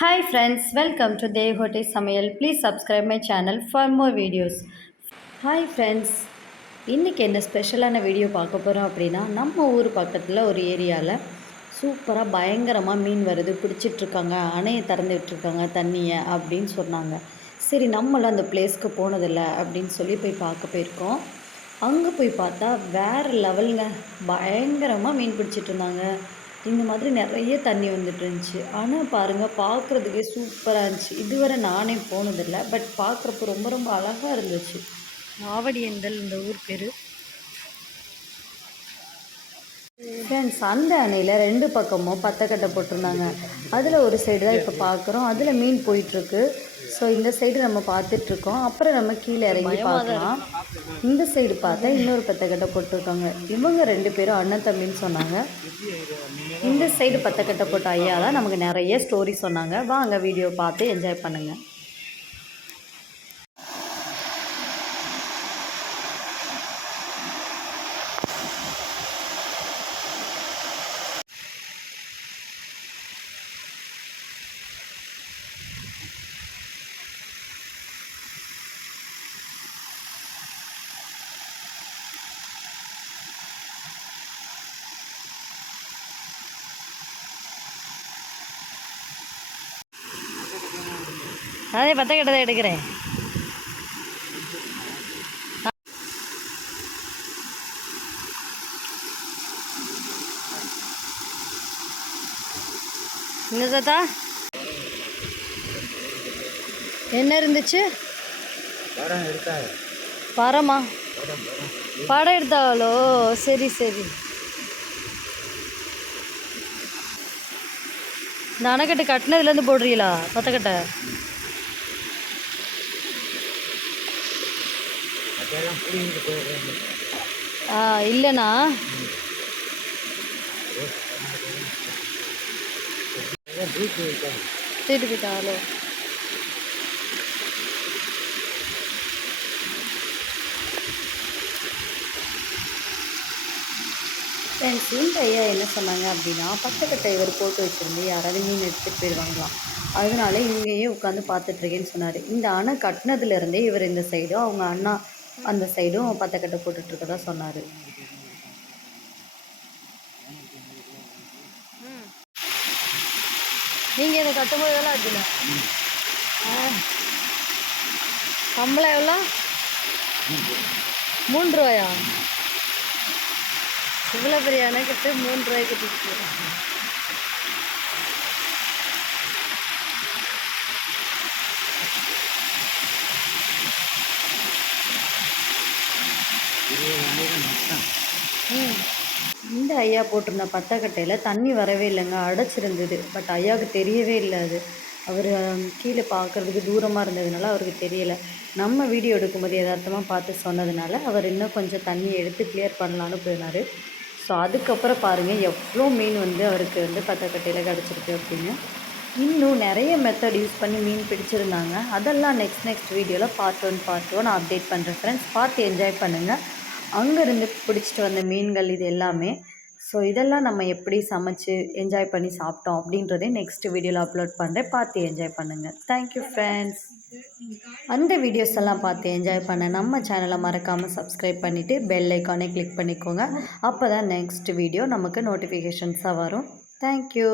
Hi friends, welcome to Devote Samayal. Please subscribe my channel for more videos. Hi friends, இன்றைக்கி என்ன ஸ்பெஷலான video பார்க்க போகிறோம் அப்படின்னா, நம்ம ஊர் பக்கத்தில் ஒரு ஏரியாவில் சூப்பராக பயங்கரமாக மீன் வருது, பிடிச்சிட்ருக்காங்க, அணையை திறந்து விட்டுருக்காங்க தண்ணியை அப்படின்னு சொன்னாங்க. சரி, நம்மளும் அந்த பிளேஸ்க்கு போனதில்லை அப்படின்னு சொல்லி போய் பார்க்க போயிருக்கோம். அங்கே போய் பார்த்தா வேறு லெவலுங்க, பயங்கரமாக மீன் பிடிச்சிட்டு இருந்தாங்க. இந்த மாதிரி நிறைய தண்ணி வந்துட்டு இருந்துச்சு. ஆனால் பாருங்கள், பார்க்குறதுக்கே சூப்பராக இருந்துச்சு. இதுவரை நானே போனதில்லை, பட் பார்க்குறப்ப ரொம்ப ரொம்ப அழகாக இருந்துச்சு. ஆவடியந்தல் இந்த ஊர் பேர். ஃப்ரெண்ட்ஸ், அந்த அணையில் 2 பக்கமும் பத்தக்கட்டை போட்டிருந்தாங்க. அதில் ஒரு சைடு தான் இப்போ பார்க்குறோம், அதில் மீன் போயிட்டுருக்கு. ஸோ இந்த சைடு நம்ம பார்த்துட்ருக்கோம். அப்புறம் நம்ம கீழே இறங்கி பார்க்கலாம். இந்த சைடு பார்த்தா இன்னொரு பத்தக்கட்டை போட்டிருக்காங்க. இவங்க 2 பேரும் அண்ணன் தம்பின்னு சொன்னாங்க. இந்த சைடு பத்தக்கட்டை போட்ட ஐயா தான் நமக்கு நிறைய ஸ்டோரி சொன்னாங்க. வாங்க வீடியோ பார்த்து என்ஜாய் பண்ணுங்கள். அதே பத்தக்கட்டை தான் எடுக்கிறேன். இந்த தாத்தா என்ன இருந்துச்சு? பரமா படம் எடுத்தாலோ? சரி சரி. இந்த அணைக்கட்டு கட்டினதுலேருந்து போடுறீங்களா பத்தக்கட்டை? இல்லைண்ணா, தூக்கிட்டு போயிட்டாலோ? ஃப்ரெண்ட்ஸ், இந்த ஐயா என்ன சொன்னாங்க அப்படின்னா, பத்தக்கட்டை இவர் போட்டு வச்சுருந்து யாராவது மீன் எடுத்துகிட்டு போயிடுவாங்களாம். அதனால இங்கேயே உட்காந்து பார்த்துட்ருக்கேன்னு சொன்னார். இந்த அணை கட்டினதுலேருந்தே இவர் இந்த சைடும், அவங்க அண்ணா அந்த சைடும் பத்தக்கட்டை போட்டுட்ருக்கதா சொன்னார். நீங்கள் இதை கட்டும்போது எவ்வளோ ஆச்சுல? சம்பளம் எவ்வளோ? 3 ரூபாயா? இவ்வளோ பெரிய அணைக்கட்டு 3 ரூபாய்க்கு கட்டிட்டு. இந்த ஐயா போட்டிருந்த பத்தக்கட்டையில் தண்ணி வரவே இல்லைங்க, அடைச்சிருந்தது. பட் ஐயாவுக்கு தெரியவே இல்லை. அது அவர் கீழே பார்க்குறதுக்கு தூரமாக இருந்ததுனால அவருக்கு தெரியலை. நம்ம வீடியோ எடுக்கும்போது யதார்த்தமாக பார்த்து சொன்னதுனால அவர் இன்னும் கொஞ்சம் தண்ணி எடுத்து கிளியர் பண்ணலான்னு போயினார். ஸோ அதுக்கப்புறம் பாருங்கள் எவ்வளோ மீன் அவருக்கு பத்தக்கட்டையில் கிடச்சிருக்கு அப்படின்னு. இன்னும் நிறைய மெத்தட் யூஸ் பண்ணி மீன் பிடிச்சிருந்தாங்க. அதெல்லாம் நெக்ஸ்ட் வீடியோவில் பார்ட் 1 அப்டேட் பண்ணுறேன். ஃப்ரெண்ட்ஸ், பார்த்து என்ஜாய் பண்ணுங்கள். அங்கேருந்து பிடிச்சிட்டு வந்த மீன்கள் இது எல்லாமே. ஸோ இதெல்லாம் நம்ம எப்படி சமைச்சு என்ஜாய் பண்ணி சாப்பிட்டோம் அப்படின்றதே நெக்ஸ்ட் வீடியோவில் அப்லோட் பண்ணுறேன். பார்த்து என்ஜாய் பண்ணுங்கள். Thank you friends. அந்த வீடியோஸ் எல்லாம் பார்த்து என்ஜாய் பண்ண நம்ம சேனலை மறக்காமல் சப்ஸ்கிரைப் பண்ணிவிட்டு பெல் ஐக்கானே கிளிக் பண்ணிக்கோங்க. அப்போ தான் நெக்ஸ்ட் வீடியோ நமக்கு நோட்டிஃபிகேஷன்ஸாக வரும். தேங்க்யூ.